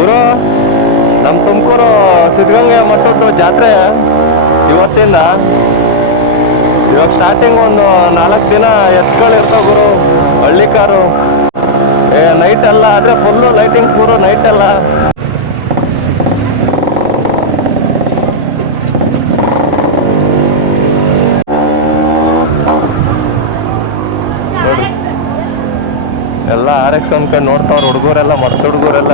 ಗುರು ನಮ್ಮ ತುಮಕೂರು ಸಿದ್ಧಗಂಗೆ ಮಟ್ಟದ್ದು ಜಾತ್ರೆ ಇವತ್ತಿಂದ. ಇವಾಗ ಸ್ಟಾರ್ಟಿಂಗ್ ಒಂದು 4 ದಿನ ಎತ್ಗಳಿರ್ತಾವ ಗುರು, ಹಳ್ಳಿ ಕಾರು. ನೈಟ್ ಎಲ್ಲ ಆದರೆ ಫುಲ್ಲು ಲೈಟಿಂಗ್ಸ್ ಗುರು, ನೈಟ್ ಎಲ್ಲ. ಎಲ್ಲ RX ಅನ್ಕೊಂಡು ನೋಡ್ತಾವ್ರು ಹುಡುಗರೆಲ್ಲ, ಮರ್ತ ಹುಡುಗರೆಲ್ಲ.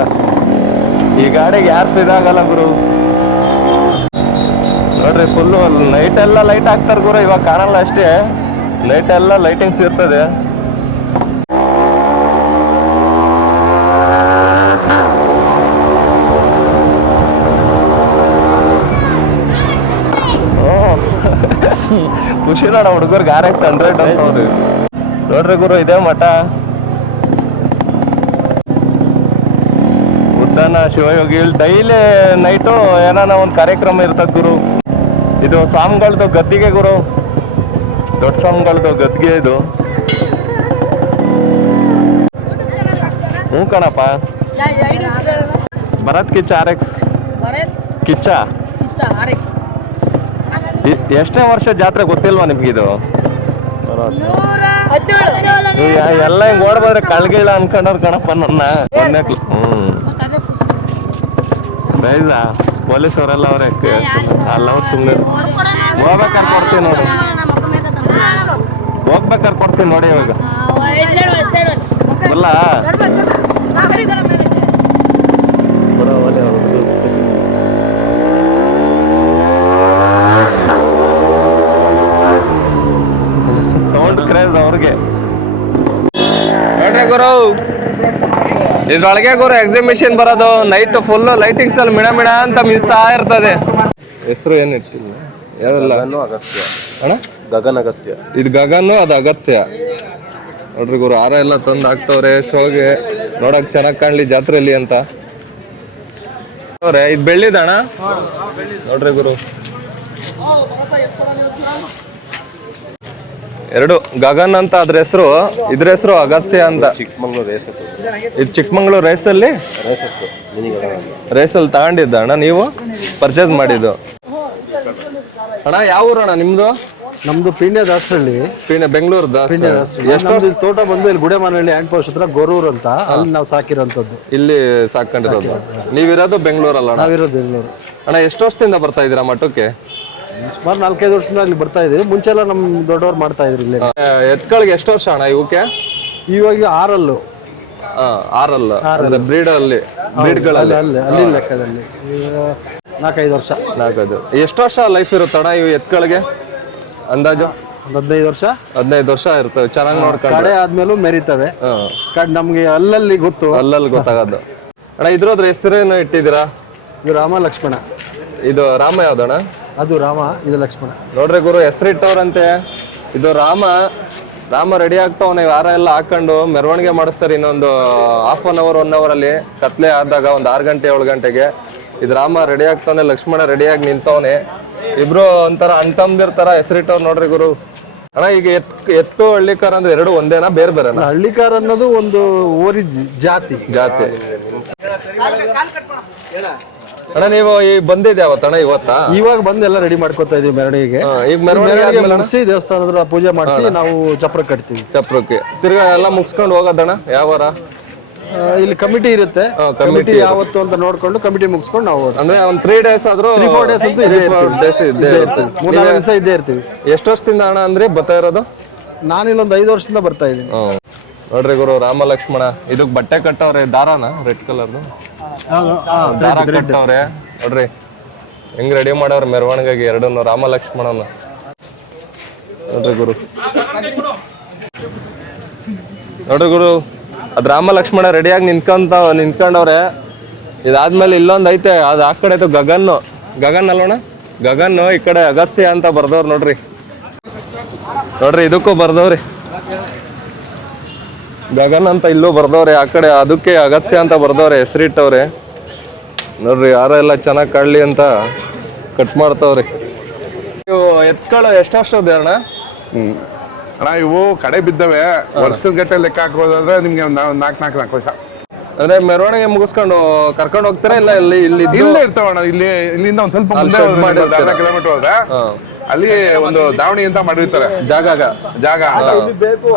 ಈ ಗಾಡಿಗೆ ಯಾರು ಸಿದಾಗಲ್ಲ ಗುರು. ನೋಡ್ರಿ ಫುಲ್ಲು ನೈಟ್ ಎಲ್ಲ ಲೈಟ್ ಹಾಕ್ತಾರೆ ಗುರು. ಇವಾಗ ಕಾಣಲ್ಲ ಅಷ್ಟೇ, ನೈಟ್ ಎಲ್ಲ ಲೈಟಿಂಗ್ಸ್ ಇರ್ತದೆ. ಖುಷಿ ನೋಡ ಹುಡುಗರ್ಗೆ RX 100 ಅಂತ ನೋಡ್ರಿ ಗುರು. ಇದೇ ಮಠ ಉದ್ದಾನ ಶಿವಯೋಗಿ. ಇಲ್ಲಿ ಡೈಲಿ ನೈಟು ಏನಾನ ಒಂದು ಕಾರ್ಯಕ್ರಮ ಇರ್ತದೆ ಗುರು. ಇದು ಸ್ವಾಮಿಗಳದ್ದು ಗದ್ದಿಗೆ ಗುರು, ದೊಡ್ಡ ಸ್ವಾಮಿಗಳದ್ದು ಗದ್ದಿಗೆ ಇದು. ಹ್ಞೂ ಕಣಪ್ಪ. ಭರತ್ ಕಿಚ್ಚ RX. ಕಿಚ್ಚ ಎಷ್ಟನೇ ವರ್ಷ ಜಾತ್ರೆ ಗೊತ್ತಿಲ್ವಾ ನಿಮ್ಗಿದು? ಎಲ್ಲ ಹಿಂಗ್ ಓಡ್ಬಂದ್ರೆ ಕಳ್ಗಿಲ್ಲ ಅನ್ಕೊಂಡವ್ರು ಕಣಪ್ಪ ನನ್ನ. ಪ್ರೈಸಾ ಪೊಲೀಸವರೆಲ್ಲ ಅವ್ರೆ ಅಲ್ಲ, ಅವ್ರು ಸುಮ್ಮನೆ ಹೋಗ್ಬೇಕಾದ್ರೆ ಕೊಡ್ತೀನಿ ನೋಡಿ, ಹೋಗ್ಬೇಕಾದ್ರೆ ಕೊಡ್ತೀನಿ ನೋಡಿ. ಇವಾಗ ಅಲ್ಲ ಸೌಂಡ್ ಕ್ರೇಜ್ ಅವ್ರಿಗೆ. ನೋಡ್ರಿ ಗುರು, ಇದ್ರೊಳಗೆ ಗುರು ಎಕ್ಸಿಬಿಷನ್ ಬರೋದು. ನೈಟ್ ಫುಲ್ ಲೈಟಿಂಗ್ಸ್ ಅಲ್ಲಿ ಮಿಣ ಮಿಣ ಅಂತ ಮಿಸ್ತಾ ಇರ್ತದೆ. ಹೆಸರು ಏನು ಇಟ್ಟಿಲ್ಲ ಯಾವ್ದಲ್ಲ ಅಗಸ್ತ್ಯ ಅಣ್ಣ, ಗಗನ್ ಅಗಸ್ತ್ಯ. ಇದು ಗಗನ್, ಅದು ಅಗಸ್ತ್ಯ. ನೋಡ್ರಿ ಗುರು, ಹಾರ ಎಲ್ಲ ತಂದು ಹಾಕ್ತವ್ರೆ ಶೋಗೆ, ನೋಡಕ್ ಚೆನ್ನಾಗಿ ಕಾಣ್ಲಿ ಜಾತ್ರೆಯಲ್ಲಿ ಅಂತ. ಇದು ಬೆಳ್ಳಿದಣ್ಣ ನೋಡ್ರಿ ಗುರು. ಎರಡು ಗಗನ್ ಅಂತ ಅದ್ರ ಹೆಸರು, ಇದ್ರ ಹೆಸರು ಅಗಸ್ತ್ಯ ಅಂತ. ಚಿಕ್ಕಮಂಗ್ಳೂರು ರೇಸ್. ಇದು ಚಿಕ್ಕಮಂಗ್ಳೂರು ರೇಸಲ್ಲಿ ತಗೊಂಡಿದ್ದ ಅಣ್ಣ, ನೀವು ಪರ್ಚೇಸ್ ಮಾಡಿದ್ದು ಅಣ್ಣ? ಯಾವ ಊರು ಅಣ್ಣ ನಿಮ್ದು? ನಮ್ದು ಪೀಣ್ಯ ದಾಸರಳ್ಳಿ, ಬೆಂಗಳೂರು ಎಷ್ಟು ತೋಟ ಬಂದು ಇಲ್ಲಿ ಗುಡೆಮಾನಹಳ್ಳಿ ಹ್ಯಾಂಡ್ ಪೋಸ್ಟ್ ಹತ್ರ ಗೊರೂರು ಅಂತ, ಅಲ್ಲಿ ನಾವು ಸಾಕಿರೋಂಥದ್ದು. ಇಲ್ಲಿ ಸಾಕೊಂಡಿರೋದು. ನೀವಿರೋದು ಬೆಂಗಳೂರಲ್ಲ? ನಾವಿರೋದು ಬೆಂಗಳೂರು. ಅಣ್ಣ ಎಷ್ಟು ವರ್ಷದಿಂದ ಬರ್ತಾ ಇದ್ದೀರಾ ಮಠಕ್ಕೆ? ಸುಮಾರು 4-5 ವರ್ಷದಿಂದ ಇಲ್ಲಿ ಬರ್ತಾ ಇದೀವಿ. ಮುಂಚೆ ಎಲ್ಲ ನಮ್ ದೊಡ್ಡವ್ರು ಮಾಡ್ತಾ ಇದ್ರು ಇಲ್ಲಿ. ಎತ್ಗಳಿಗೆ ಎಷ್ಟು ವರ್ಷ ಅಣ್ಣ ಇವಕ್ಕೆ? ಇವಾಗ 6 ಬ್ರೀಡ್ ಅಲ್ಲಿ ಅಲ್ಲಿ ಲೆಕ್ಕದಲ್ಲಿ 4-5 ವರ್ಷ. 4-5 ಎಷ್ಟು ವರ್ಷ ಲೈಫ್ ಇರುತ್ತಣ್ಣ ಇವು ಎತ್ಗಳಿಗೆ ಅಂದಾಜು? 15 ವರ್ಷ. 15 ವರ್ಷ ಇರ್ತವೆ. ಚೆನ್ನಾಗಿ ನೋಡ್ಕೊಂಡು ಕಡೆ ಆದ್ಮೇಲೂ ಮೆರಿತವೆ. ನಮ್ಗೆ ಅಲ್ಲಲ್ಲಿ ಗೊತ್ತಾಗದು. ಅಣ್ಣ ಇದ್ರದ್ರ ಹೆಸರೇನು ಇಟ್ಟಿದ್ದೀರಾ? ಇದು ರಾಮ ಲಕ್ಷ್ಮಣ. ಇದು ರಾಮ ಯಾವ್ದಣ್ಣ? ಅದು ರಾಮ, ಇದು ಲಕ್ಷ್ಮಣ. ನೋಡ್ರಿ ಗುರು, ಹೆಸರಿಟ್ಟವ್ರಂತೆ. ಇದು ರಾಮ ರೆಡಿ ಆಗ್ತಾವನೆ. ವಾರ ಎಲ್ಲ ಹಾಕೊಂಡು ಮೆರವಣಿಗೆ ಮಾಡಿಸ್ತಾರೆ. ಇನ್ನೊಂದು ½ an hour 1 hour ಅಲ್ಲಿ ಕತ್ಲೆ ಆದಾಗ ಒಂದು 6 ಗಂಟೆ 7 ಗಂಟೆಗೆ ಇದು ರಾಮ ರೆಡಿ ಆಗ್ತಾವನೆ, ಲಕ್ಷ್ಮಣ ರೆಡಿಯಾಗಿ ನಿಂತವನೆ. ಇಬ್ರು ಒಂಥರ ಅಣ್ತಮ್ದಿರ್ತಾರ ಹೆಸರಿಟ್ಟವ್ರು ನೋಡ್ರಿ ಗುರು. ಅಣ್ಣ ಈಗ ಎತ್ತು ಹಳ್ಳಿಕಾರ ಅಂದ್ರೆ ಎರಡು ಒಂದೇನಾ ಬೇರೆ ಬೇರೆ? ಹಳ್ಳಿಕಾರ ಅನ್ನೋದು ಒಂದು ಓರಿ ಜಾತಿ. ಅಣ್ಣ ನೀವು ಈಗ ಬಂದಿದ್ದೆ ಅವತ್ತಣ್ಣ? ಇವಾಗ ಬಂದು ಎಲ್ಲ ರೆಡಿ ಮಾಡ್ಕೊತಾ ಇದೀವಿ ಮೆರವಣಿಗೆಗೆ. ಈಗ ಮೆರವಣಿಗೆ ಮಾಡಿಸಿ ದೇವಸ್ಥಾನದ ಪೂಜೆ ಮಾಡಿಸಿ ನಾವು ಚಪ್ರ ಕಟ್ತೀವಿ. ಚಪ್ರಕ್ಕೆ ತಿರ್ಗಾ ಎಲ್ಲ ಮುಗಿಸ್ಕೊಂಡು ಹೋಗೋದಣ್ಣ ಯಾವ ವಾರ? ಇಲ್ಲಿ ಕಮಿಟಿ ಇರುತ್ತೆ. ಕಮಿಟಿ ಯಾವತ್ತು ಅಂತ ನೋಡ್ಕೊಂಡು ಕಮಿಟಿ ಮುಗಿಸ್ಕೊಂಡು ನಾವು ಅಂದ್ರೆ ಒಂದು 3 days ಆದ್ರೂ 3-4 days ಅಂತೂ ಇದ್ದೇ ಇರ್ತೀವಿ. 3-4 ದಿವಸ ಇದ್ದೇ ಇರ್ತೀವಿ. ಎಷ್ಟು ವರ್ಷದಿಂದ ಅಣ್ಣ ಅಂದ್ರೆ ಬರ್ತಾ ಇರೋದು? ನಾನು ಇಲ್ಲೊಂದು 5 ವರ್ಷದಿಂದ ಬರ್ತಾ ಇದ್ದೀನಿ. ನೋಡ್ರಿ ಗುರು, ರಾಮ ಲಕ್ಷ್ಮಣ. ಇದಕ್ ಬಟ್ಟೆ ಕಟ್ಟವ್ರೆ, ದಾರಾನ ರೆಡ್ ಕಲರ್ದು ದಾರ ಕಟ್ಟವ್ರೆ. ನೋಡ್ರಿ ಹೆಂಗ್ ರೆಡಿ ಮಾಡವ್ರೆ ಮೆರವಣಿಗೆಗೆ ಎರಡನ್ನು, ರಾಮ ಲಕ್ಷ್ಮಣನ. ನೋಡ್ರಿ ಗುರು, ಅದ್ ರಾಮ ಲಕ್ಷ್ಮಣ ರೆಡಿಯಾಗಿ ನಿಂತ್ಕೊಂಡವ್ರೆ. ಇದಾದ್ಮೇಲೆ ಇಲ್ಲೊಂದ್ ಐತೆ, ಅದು ಆ ಕಡೆ ಐತೆ ಗಗನ್ ಅಲ್ಲೋಣ, ಗಗನ್. ಈ ಕಡೆ ಅಗಸ್ತ್ಯ ಅಂತ ಬರ್ದವ್ರು ನೋಡ್ರಿ. ಇದಕ್ಕೂ ಬರ್ದವ್ರಿ ಗಗನ್ ಅಂತ, ಇಲ್ಲೂ ಬರ್ದವ್ರೆ. ಆ ಕಡೆ ಅದಕ್ಕೆ ಅಗಸ್ತ್ಯ ಅಂತ ಬರ್ದವ್ರೆ, ಹೆಸರಿಟ್ಟವ್ರೆ ನೋಡ್ರಿ. ಯಾರ ಎಲ್ಲ ಚೆನ್ನಾಗಿ ಕಾಡ್ಲಿ ಅಂತ ಕಟ್ ಮಾಡ್ತಾವ್ರಿ. ಇವು ಎತ್ಗಳು ಎಷ್ಟು ವರ್ಷದ ಅಣ್ಣ? ಅಣ್ಣ ಇವು ಕಡೆ ಬಿದ್ದವೆ. ವರ್ಷದ ಗಟ್ಟೆ ಲೆಕ್ಕ ಹಾಕೋದಾದ್ರೆ ನಿಮ್ಗೆ 4 ವರ್ಷ. ಅಂದ್ರೆ ಮೆರವಣಿಗೆ ಮುಗಿಸ್ಕೊಂಡು ಕರ್ಕೊಂಡು ಹೋಗ್ತೀರಾ ಇಲ್ಲ ಇಲ್ಲಿ ಇಲ್ಲೇ ಇರ್ತಾವಣ್ಣ. ಇಲ್ಲಿಂದ ಒಂದ್ ಸ್ವಲ್ಪ ಮುಂದೆ ಅರ್ಧ ಕಿಲೋಮೀಟರ್ ಹೋದ್ರೆ ಅಲ್ಲಿ ಒಂದು ದಾವಣಿ ಅಂತ ಮಾಡಿರ್ತಾರೆ ಜಾಗ.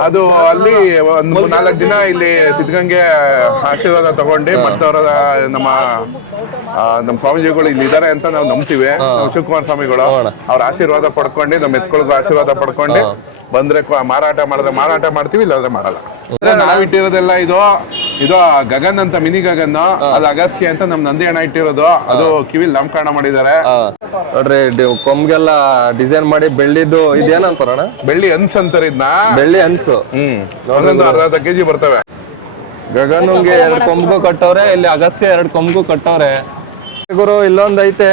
ಅದು ಅಲ್ಲಿ ಒಂದ್ 4 ದಿನ ಇಲ್ಲಿ ಸಿದ್ಧಗಂಗೆ ಆಶೀರ್ವಾದ ತಗೊಂಡು ಮತ್ತವರ ನಮ್ಮ ಸ್ವಾಮೀಜಿಗಳು ಇಲ್ಲಿ ಇದಾರೆ ಅಂತ ನಾವು ನಂಬ್ತೀವಿ. ಶಿವಕುಮಾರ ಸ್ವಾಮಿಗಳು ಅವ್ರ ಆಶೀರ್ವಾದ ಪಡ್ಕೊಂಡು ನಮ್ಮ ಎತ್ಕೊಳ್ಗೂ ಆಶೀರ್ವಾದ ಪಡ್ಕೊಂಡು ಬಂದ್ರೆ ಮಾರಾಟ ಮಾಡ್ತೀವಿ, ಇಲ್ಲಾಂದ್ರೆ ಮಾಡಲ್ಲ. ನಾವ್ ಇಟ್ಟಿರೋದೆಲ್ಲ ಇದು ಗಗನ್ ಅಂತ, ಮಿನಿ ಗಗನ್. ಅದು ಅಗಸ್ಕಿ ಅಂತ ನಮ್ ನಂದಿ ಅಣ್ಣ ಇಟ್ಟಿರೋದು. ಅದು ಕಿವಿಲ್ ನಾಮಕರಣ ಮಾಡಿದ್ದಾರೆ ನೋಡ್ರಿ. ಕೊಂಬ್ಗೆಲ್ಲ ಡಿಸೈನ್ ಮಾಡಿ ಬೆಳ್ಳಿದ್ದು ಇದೇನಂತಾರಣ? ಬೆಳ್ಳಿ ಹನ್ಸ್ ಅಂತಾರೆ ಇದನ್ನ. ಬೆಳ್ಳಿ ಹನ್ಸು. ಒಂದೊಂದು ಅರ್ಧ ಕೆಜಿ ಬರ್ತವೆ. ಗಗನ್ಗೆ 2 ಕೊಂಬ್ಗೂ ಕಟ್ಟವ್ರೆ, ಇಲ್ಲಿ ಅಗಸ್ಯ 2 ಕೊಂಬ್ಗೂ ಕಟ್ಟವ್ರೆ. ಗುರು ಇಲ್ಲೊಂದ್ ಐತೆ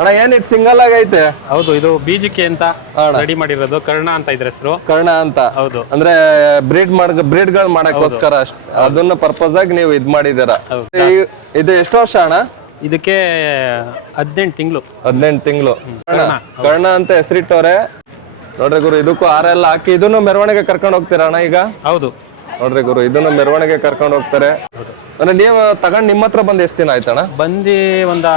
ಅಣ್ಣ, ಏನಿದ್ ಸಿಂಗಲ್ ಆಗಿ ಐತೆ? ಹೌದು, ಇದು ಬೀಜಕ್ಕೆ ಅಂತ ರೆಡಿ ಮಾಡಿರೋದು. ಕರ್ಣ ಅಂತ ಇದ್ರ ಹೆಸರು. ಕರ್ಣ ಅಂತ. ಹೌದು, ಅಂದ್ರೆ ಬ್ರೀಡ್ ಗಳು ಮಾಡಕ್ಕೋಸ್ಕರ ಅದನ್ನ ಪರ್ಪಸ್ ಆಗಿ ನೀವು ಇದ್ ಮಾಡಿದೀರ. ಇದು ಎಷ್ಟು ವರ್ಷ ಅಣ್ಣ? ಇದಕ್ಕೆ 18 ತಿಂಗಳು. 18 ತಿಂಗಳು. ಕರ್ಣ ಅಂತ ಹೆಸರಿಟ್ಟವ್ರೆ ನೋಡ್ರಿ ಗುರು. ಇದಕ್ಕೂ ಆರ ಎಲ್ಲ ಹಾಕಿ ಇದನ್ನು ಮೆರವಣಿಗೆ ಕರ್ಕೊಂಡು ಹೋಗ್ತೀರಾ ಅಣ್ಣ ಈಗ? ಹೌದು ನೋಡ್ರಿ ಗುರು, ಇದನ್ನು ಮೆರವಣಿಗೆ ಕರ್ಕೊಂಡು ಹೋಗ್ತಾರೆ. ಅಂದ್ರೆ ನೀವು ತಗೊಂಡ್ ನಿಮ್ಮ ಹತ್ರ ಬಂದ್ ಎಷ್ಟು ದಿನ ಆಯ್ತಣ್ಣ? ಬಂದು ಒಂದ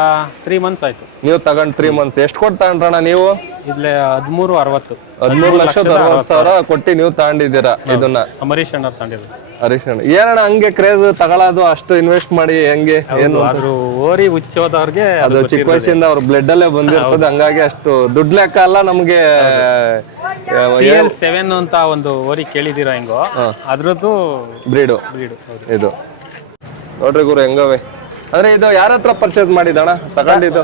3 ಮಂತ್ಸ್ ಆಯ್ತು. ನೀವು ತಗೊಂಡ್ 3 ಮಂತ್ಸ್. ಎಷ್ಟು ಕೊಟ್ಟು ತಗೊಂಡ್ರಣ್ಣ ನೀವು? ಇಲ್ಲೇ 13,60. 13,60,000 ಕೊಟ್ಟು ನೀವು ತಗೊಂಡಿದ್ದೀರಾ ಇದನ್ನ? ಅಮರೀಶ್ ಅಣ್ಣ ತಗೊಂಡಿದ್ರು. ಹರೀಶ್ ಅಣ್ಣ ಏನಣ್ಣ ಹಂಗೆ ಕ್ರೇಜ್ ತಗೊಳ್ಳೋದು, ಅಷ್ಟು ಇನ್ವೆಸ್ಟ್ ಮಾಡಿ ಹೆಂಗೆ? ಏನು ಆದ್ರೂ ಓರಿ ಹುಚ್ಚೋದವ್ರಿಗೆ ಅದು ಚಿಕ್ಕ ವಯಸ್ಸಿಂದ ಅವ್ರ ಬ್ಲಡ್ ಅಲ್ಲೇ ಬಂದಿರ್ತದೆ, ಹಂಗಾಗಿ ಅಷ್ಟು ದುಡ್ಡು ಲೆಕ್ಕ ಅಲ್ಲ ನಮ್ಗೆ. CL7 ಅಂತ ಒಂದು ಓರಿ ಕೇಳಿದೀರಾ ಹೆಂಗೋ, ಅದ್ರದ್ದು ಬ್ರೀಡು ಇದು. ನೋಡ್ರಿ ಗುರು ಹೆಂಗವೆ. ಅಂದ್ರೆ ಇದು ಯಾರ ಹತ್ರ ಪರ್ಚೇಸ್ ಮಾಡಿದಣ್ಣ ತಗೊಂಡಿದ್ದು?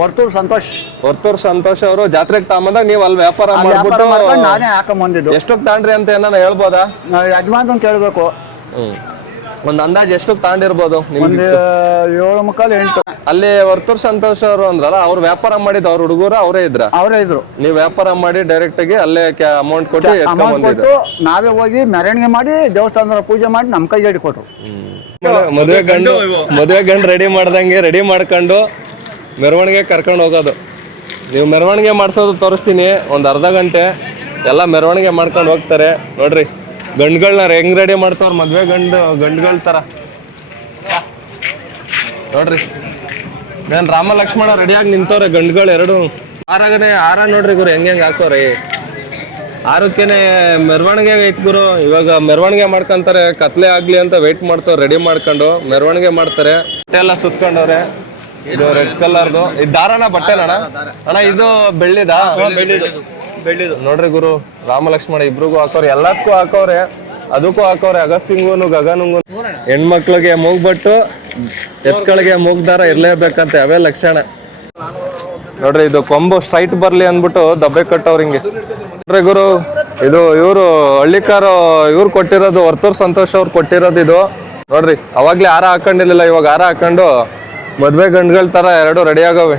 ವರ್ತೂರ್ ಸಂತೋಷ್ ಅವರು ಜಾತ್ರೆಗೆ ತಗೊಂಬಂದಾಗ ನೀವು ಅಲ್ಲಿ ವ್ಯಾಪಾರ ಮಾಡ್ಬಿಟ್ಟು ನಾನೇ ಹಾಕೊಂಬಂದಿದ್ದು. ಎಷ್ಟಕ್ಕೆ ತಾಂಡ್ರಿ ಅಂತ ಏನಾನ ಹೇಳ್ಬೋದಾ? ಯಜಮಾನ್ ಕೇಳ್ಬೇಕು. ಒಂದ್ ಅಂದಾಜ್ ಎಷ್ಟಕ್ಕೆ ತಾಂಡಿರ್ಬೋದು? ಒಂದು 7:45 8. ಅಲ್ಲಿ ವರ್ತೂರ್ ಸಂತೋಷ್ ಅವರು ಅಂದ್ರಲ್ಲ, ಅವ್ರು ವ್ಯಾಪಾರ ಮಾಡಿದ ಅವ್ರ ಹುಡುಗರು ಅವರೇ ಇದ್ರು. ನೀವು ವ್ಯಾಪಾರ ಮಾಡಿ ಡೈರೆಕ್ಟ್ ಆಗಿ ಅಲ್ಲೇ ಅಮೌಂಟ್ ಕೊಟ್ಟು ಕೊಟ್ಟು ನಾವೇ ಹೋಗಿ ಮೆರವಣಿಗೆ ಮಾಡಿ ದೇವಸ್ಥಾನದ ಪೂಜೆ ಮಾಡಿ ನಮ್ ಕೈಗೆ ಹಿಡಿ ಕೊಟ್ರು. ಮದುವೆ ಗಂಡು ರೆಡಿ ಮಾಡ್ಕೊಂಡು ಮೆರವಣಿಗೆ ಕರ್ಕೊಂಡು ಹೋಗೋದು. ನೀವು ಮೆರವಣಿಗೆ ಮಾಡ್ಸೋದು ತೋರಿಸ್ತೀನಿ ಒಂದ್ ಅರ್ಧ ಗಂಟೆ. ಎಲ್ಲ ಮೆರವಣಿಗೆ ಮಾಡ್ಕೊಂಡು ಹೋಗ್ತಾರೆ ನೋಡ್ರಿ. ಗಂಡುಗಳನ್ನ ಹೆಂಗ್ ರೆಡಿ ಮಾಡ್ತಾವ್ರ ಮದ್ವೆ ಗಂಡುಗಳ ತರ ನೋಡ್ರಿ. ನಾನು ರಾಮ ಲಕ್ಷ್ಮಣ ರೆಡಿಯಾಗಿ ನಿಂತವ್ರೆ ಗಂಡುಗಳು 2. ಆರ ನೋಡ್ರಿ ಗುರು ಹೆಂಗ್ ಹಾಕೋರಿ. 6ಕ್ಕೇನೆ ಮೆರವಣಿಗೆ ಐತ್ ಗುರು. ಇವಾಗ ಮೆರವಣಿಗೆ ಮಾಡ್ಕೊಂತಾರೆ, ಕತ್ಲೆ ಆಗ್ಲಿ ಅಂತ ವೆಯ್ಟ್ ಮಾಡ್ತಾವ್ರೆ. ರೆಡಿ ಮಾಡ್ಕೊಂಡು ಮೆರವಣಿಗೆ ಮಾಡ್ತಾರೆ. ಬಟ್ಟೆ ಎಲ್ಲ ಸುತ್ಕೊಂಡವ್ರೆ. ಇದು ರೆಡ್ ಕಲರ್ದು. ಇದು ದಾರನ ಬಟ್ಟೆನಣ್ಣ? ಅಣ್ಣ ಇದು ಬೆಳ್ಳಿದಾ? ನೋಡ್ರಿ ಗುರು, ರಾಮ ಲಕ್ಷ್ಮಣ ಇಬ್ರಿಗೂ ಹಾಕೋರೆ, ಎಲ್ಲದಕ್ಕೂ ಹಾಕೋರೆ. ಅದಕ್ಕೂ ಹಾಕೋರೆ, ಅಗಸ್ಸಿಂಗೂನು ಗಗನುಂಗು. ಹೆಣ್ಮಕ್ಳಿಗೆ ಮೂಗ್ಬಟ್ಟು, ಎತ್ಕಳಿಗೆ ಮೂಗ್ದಾರ ಇರ್ಲೇಬೇಕಂತ ಅವೇ ಲಕ್ಷಣ. ನೋಡ್ರಿ ಇದು ಕೊಂಬು ಸ್ಟ್ರೈಟ್ ಬರ್ಲಿ ಅಂದ್ಬಿಟ್ಟು ದಬ್ಬೆ ಕಟ್ಟವ್ರ ಹಿಂಗೆ. ನೋಡ್ರಿ ಗುರು, ಇದು ಇವರು ಹಳ್ಳಿಕಾರು ಇವ್ರು ಕೊಟ್ಟಿರೋದು, ವರ್ತೂರ್ ಸಂತೋಷ್ ಅವ್ರು ಕೊಟ್ಟಿರೋದು ಇದು. ನೋಡ್ರಿ ಅವಾಗ್ಲೇ ಹಾರ ಹಾಕೊಂಡಿರ್ಲಿಲ್ಲ, ಇವಾಗ ಹಾರ ಹಾಕೊಂಡು ಮದ್ವೆ ಗಂಡುಗಳ ತರ 2 ರೆಡಿ ಆಗವೆ.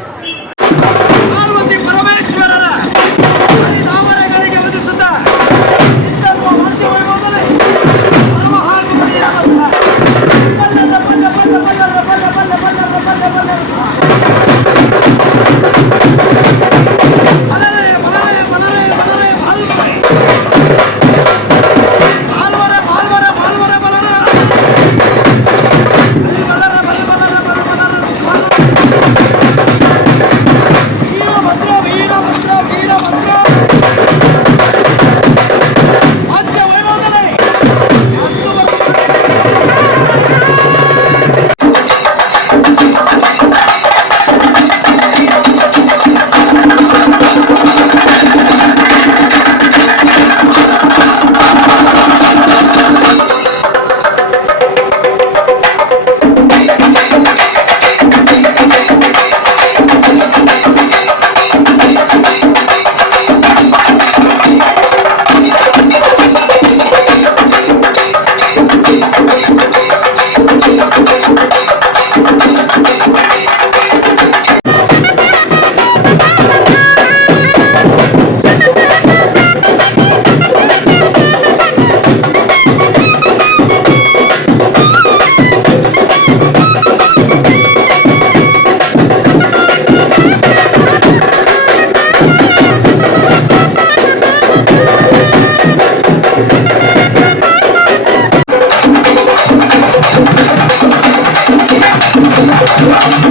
ಅಣ್ಣ